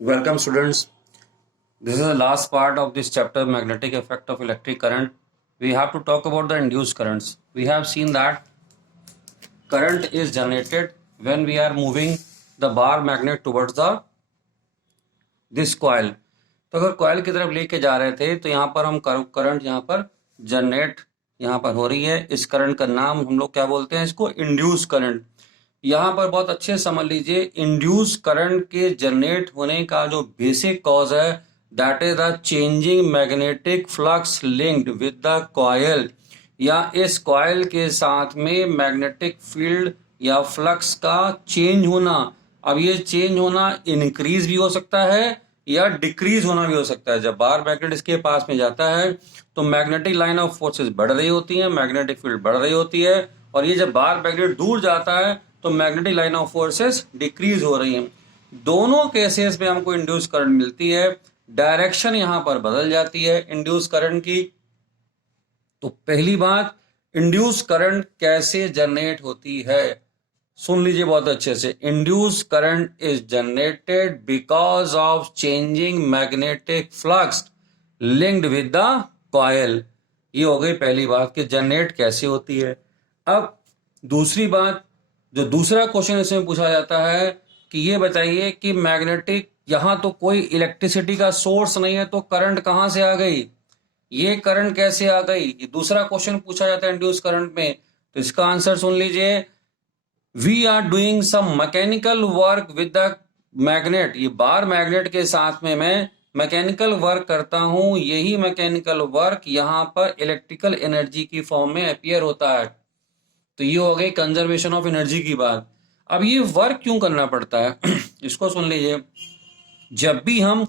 Welcome students. This is the last part of this chapter, magnetic effect of electric current. We have to talk about the induced currents. We have seen that current is generated when we are moving the bar magnet towards the this coil. तो अगर coil की तरफ लेके जा रहे थे तो यहाँ पर हम करंट यहाँ पर जनरेट यहाँ पर हो रही है। इस करंट का नाम हम लोग क्या बोलते हैं, इसको इंड्यूस करंट। यहाँ पर बहुत अच्छे से समझ लीजिए, इंड्यूस करंट के जनरेट होने का जो बेसिक कॉज है that is the changing magnetic flux linked with the coil, या इस कॉयल के साथ में मैग्नेटिक फील्ड या फ्लक्स का चेंज होना। अब ये चेंज होना इंक्रीज भी हो सकता है या डिक्रीज होना भी हो सकता है। जब बार मैग्नेट इसके पास में जाता है तो मैग्नेटिक लाइन ऑफ फोर्सेस बढ़ रही होती है, मैग्नेटिक फील्ड बढ़ रही होती है, और ये जब बार मैग्नेट दूर जाता है तो magnetic line of forces decrease हो रही हैं। दोनों केसेस में हमको इंड्यूस करंट मिलती है, डायरेक्शन यहां पर बदल जाती है इंड्यूस करंट की। तो पहली बात, इंड्यूस करंट कैसे जनरेट होती है, सुन लीजिए बहुत अच्छे से। Induce current is generated because of changing magnetic flux linked with the coil. ये हो गई पहली बात कि जनरेट कैसे होती है। अब दूसरी बात, जो दूसरा क्वेश्चन इसमें पूछा जाता है कि ये बताइए कि मैग्नेटिक, यहां तो कोई इलेक्ट्रिसिटी का सोर्स नहीं है तो करंट कहां से आ गई, ये करंट कैसे आ गई, ये दूसरा क्वेश्चन पूछा जाता है इंड्यूस करंट में। तो इसका आंसर सुन लीजिए, we are doing some mechanical work with the magnet. ये बार मैग्नेट के साथ में मैं मैकेनिकल वर्क करता हूं, यही मैकेनिकल वर्क यहां पर इलेक्ट्रिकल एनर्जी की फॉर्म में अपीयर होता है। तो ये हो गई कंजर्वेशन ऑफ एनर्जी की बात। अब ये वर्क क्यों करना पड़ता है इसको सुन लीजिए। जब भी हम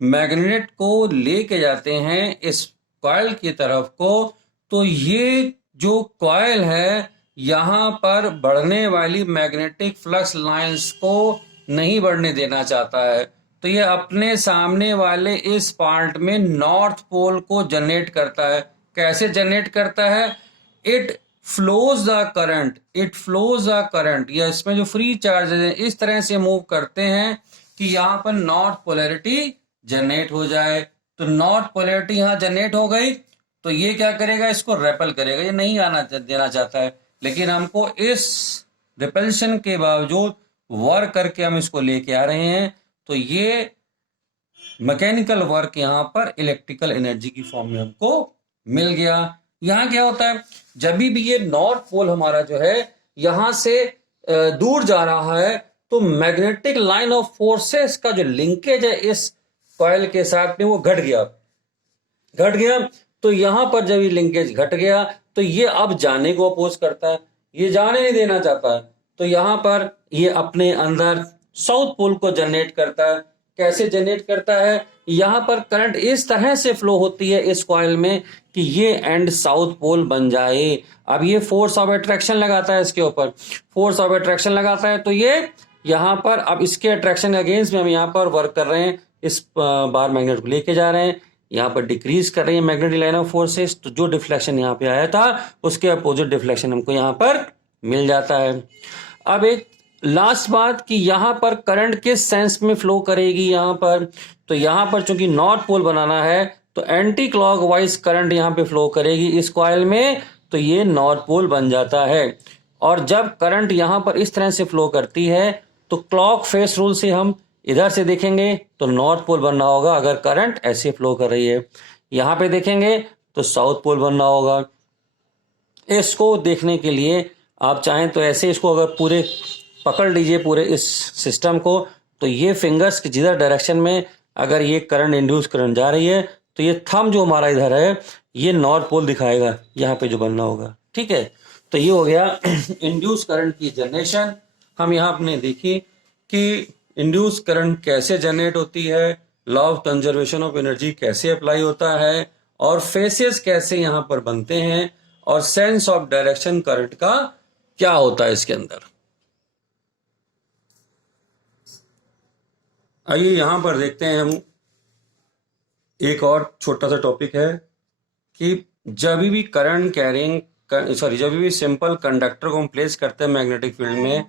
मैग्नेट को लेके जाते हैं इस कॉइल की तरफ को, तो ये जो कॉइल है यहां पर बढ़ने वाली मैग्नेटिक फ्लक्स लाइंस को नहीं बढ़ने देना चाहता है। तो ये अपने सामने वाले इस पार्ट में नॉर्थ पोल को जनरेट करता है। कैसे जनरेट करता है, इट फ्लोज द करंट, या इसमें जो फ्री चार्जेस हैं इस तरह से मूव करते हैं कि यहाँ पर नॉर्थ पोलैरिटी जनरेट हो जाए। तो नॉर्थ पोलैरिटी यहाँ जनरेट हो गई तो ये क्या करेगा, इसको रेपल करेगा, ये नहीं आना देना चाहता है। लेकिन हमको इस रिपल्शन के बावजूद वर्क करके हम इसको लेके आ रहे हैं, तो ये मैकेनिकल वर्क यहाँ पर इलेक्ट्रिकल एनर्जी की फॉर्म में हमको मिल गया। यहाँ क्या होता है, जब भी ये नॉर्थ पोल हमारा जो है यहां से दूर जा रहा है तो मैग्नेटिक लाइन ऑफ फोर्सेस का जो लिंकेज है इस कॉइल के साथ में वो घट गया। तो यहां पर जब ये लिंकेज घट गया तो ये अब जाने को अपोज करता है, ये जाने नहीं देना चाहता है। तो यहां पर ये अपने अंदर साउथ पोल को जनरेट करता है। कैसे जनरेट करता है, यहां पर करंट इस तरह से फ्लो होती है इस कॉइल में कि ये एंड साउथ पोल बन जाए। अब ये फोर्स ऑफ अट्रैक्शन लगाता है, इसके ऊपर फोर्स ऑफ अट्रैक्शन लगाता है, तो ये यहां पर अब इसके अट्रैक्शन अगेंस्ट में हम यहां पर वर्क कर रहे हैं, इस बार मैग्नेट को लेके जा रहे हैं, यहाँ पर डिक्रीज कर रही है मैग्नेटिक लाइन ऑफ फोर्सेस। तो जो डिफ्लेक्शन यहाँ पे आया था उसके अपोजिट डिफ्लेक्शन हमको यहाँ पर मिल जाता है। अब एक लास्ट बात कि यहाँ पर करंट किस सेंस में फ्लो करेगी यहाँ पर, तो यहाँ पर चूंकि नॉर्थ पोल बनाना है तो एंटी क्लॉकवाइज करंट यहाँ पे फ्लो करेगी इस कॉइल में, तो ये नॉर्थ पोल बन जाता है। और जब करंट यहाँ पर इस तरह से फ्लो करती है तो क्लॉक फेस रूल से हम इधर से देखेंगे तो नॉर्थ पोल बनना होगा, अगर करंट ऐसे फ्लो कर रही है। यहाँ पे देखेंगे तो साउथ पोल बनना होगा। इसको देखने के लिए आप चाहें तो ऐसे इसको अगर पूरे पकड़ लीजिए पूरे इस सिस्टम को, तो ये फिंगर्स की जिधर डायरेक्शन में अगर ये करंट इंड्यूस करंट जा रही है तो ये थंब जो हमारा इधर है ये नॉर्थ पोल दिखाएगा यहाँ पे जो बनना होगा। ठीक है, तो ये हो गया इंड्यूस करंट की जनरेशन। हम यहाँ अपने देखिए कि इंड्यूस करंट कैसे जनरेट होती है, law of conservation of energy कैसे अप्लाई होता है, और फेसेस कैसे यहाँ पर बनते हैं, और सेंस ऑफ डायरेक्शन करंट का क्या होता है इसके अंदर। आइए यहां पर देखते हैं हम एक और छोटा सा टॉपिक है कि जब भी करंट कैरिंग जब भी सिंपल कंडक्टर को हम प्लेस करते हैं मैग्नेटिक फील्ड में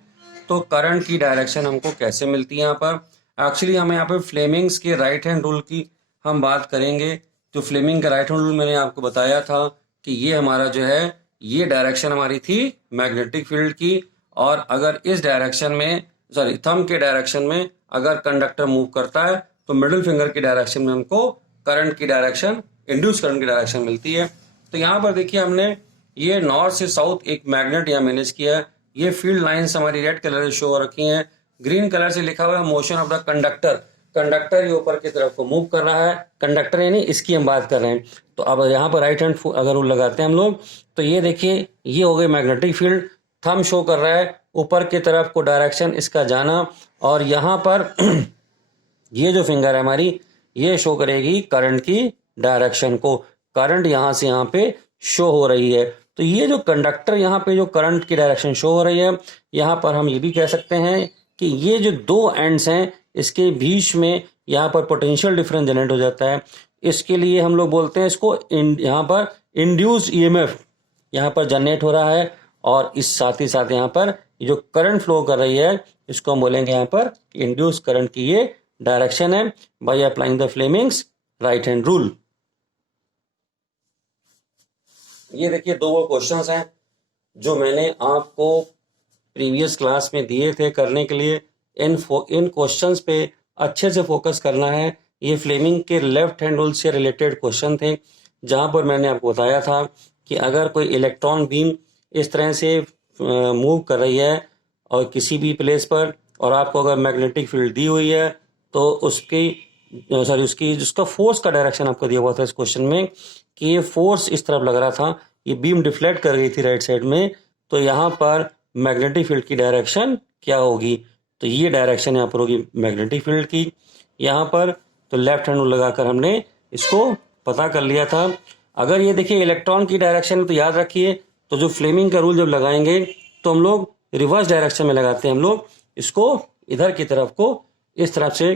तो करंट की डायरेक्शन हमको कैसे मिलती है। यहाँ पर एक्चुअली हम यहाँ पे फ्लेमिंग्स के राइट हैंड रूल की हम बात करेंगे। तो फ्लेमिंग का राइट हैंड रूल मैंने आपको बताया था कि ये हमारा जो है ये डायरेक्शन हमारी थी मैग्नेटिक फील्ड की, और अगर इस डायरेक्शन में थंब के डायरेक्शन में अगर कंडक्टर मूव करता है तो मिडिल फिंगर की डायरेक्शन में हमको करंट की डायरेक्शन, इंड्यूस करंट की डायरेक्शन मिलती है। तो यहाँ पर देखिए हमने ये नॉर्थ से साउथ एक मैग्नेट यहाँ मैनेज किया है। ये फील्ड लाइंस हमारी रेड कलर से शो हो रखी हैं। ग्रीन कलर से लिखा हुआ है motion of the conductor. Conductor ये ऊपर की तरफ को मूव कर रहा है, कंडक्टर यानी इसकी हम बात कर रहे हैं। तो अब यहाँ पर राइट हैंड अगर रूल लगाते हैं हम लोग तो ये देखिए ये हो गई मैग्नेटिक फील्ड। थंब शो कर रहा है ऊपर की तरफ को डायरेक्शन इसका जाना, और यहाँ पर ये जो फिंगर है हमारी ये शो करेगी करंट की डायरेक्शन को। करंट यहाँ से यहाँ पे शो हो रही है। तो ये जो कंडक्टर यहाँ पे जो करंट की डायरेक्शन शो हो रही है, यहाँ पर हम ये भी कह सकते हैं कि ये जो दो एंड्स हैं इसके बीच में यहाँ पर पोटेंशियल डिफरेंस जनरेट हो जाता है। इसके लिए हम लोग बोलते हैं इसको यहाँ पर इंड्यूस्ड ईएमएफ यहाँ पर जनरेट हो रहा है, और इस साथ ही साथ यहाँ पर जो करंट फ्लो कर रही है इसको हम बोलेंगे यहाँ पर इंड्यूस करंट की ये डायरेक्शन है by applying the Fleming's right hand rule. ये देखिए दो वो क्वेश्चंस हैं जो मैंने आपको प्रीवियस क्लास में दिए थे करने के लिए। इन क्वेश्चंस पे अच्छे से फोकस करना है। ये फ्लेमिंग के लेफ्ट हैंड रूल से रिलेटेड क्वेश्चन थे, जहां पर मैंने आपको बताया था कि अगर कोई इलेक्ट्रॉन बीम इस तरह से मूव कर रही है और किसी भी प्लेस पर, और आपको अगर मैग्नेटिक फील्ड दी हुई है तो उसकी जिसका फोर्स का डायरेक्शन आपको दिया हुआ था इस क्वेश्चन में कि ये फोर्स इस तरफ लग रहा था, ये बीम डिफ्लेक्ट कर गई थी राइट साइड में, तो यहाँ पर मैग्नेटिक फील्ड की डायरेक्शन क्या होगी? तो ये डायरेक्शन यहाँ पर होगी मैग्नेटिक फील्ड की। यहाँ पर तो लेफ्ट हैंड लगाकर हमने इसको पता कर लिया था। अगर ये देखिए इलेक्ट्रॉन की डायरेक्शन तो याद रखिए, तो जो फ्लेमिंग का रूल जब लगाएंगे तो हम लोग रिवर्स डायरेक्शन में लगाते हैं। हम लोग इसको इधर की तरफ को इस तरफ से,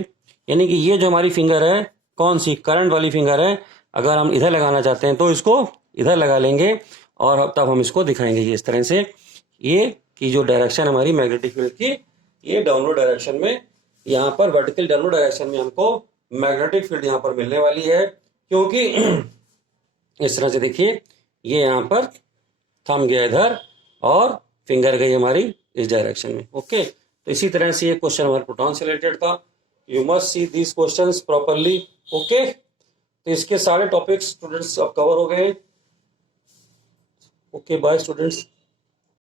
यानी कि ये जो हमारी फिंगर है कौन सी करंट वाली फिंगर है, अगर हम इधर लगाना चाहते हैं तो इसको इधर लगा लेंगे और तब हम इसको दिखाएंगे ये इस तरह से। ये की जो डायरेक्शन हमारी मैग्नेटिक फील्ड की ये डाउनवर्ड डायरेक्शन में, यहाँ पर वर्टिकल डाउनवर्ड डायरेक्शन में हमको मैग्नेटिक फील्ड यहाँ पर मिलने वाली है, क्योंकि इस तरह से देखिए ये यहाँ पर थंब गया इधर और फिंगर गई हमारी इस डायरेक्शन में। ओके, तो इसी तरह से ये क्वेश्चन हमारे प्रोटॉन से रिलेटेड था। You must see these questions properly. Okay, तो इसके सारे टॉपिक्स स्टूडेंट्स अब कवर हो गए। Okay, bye students.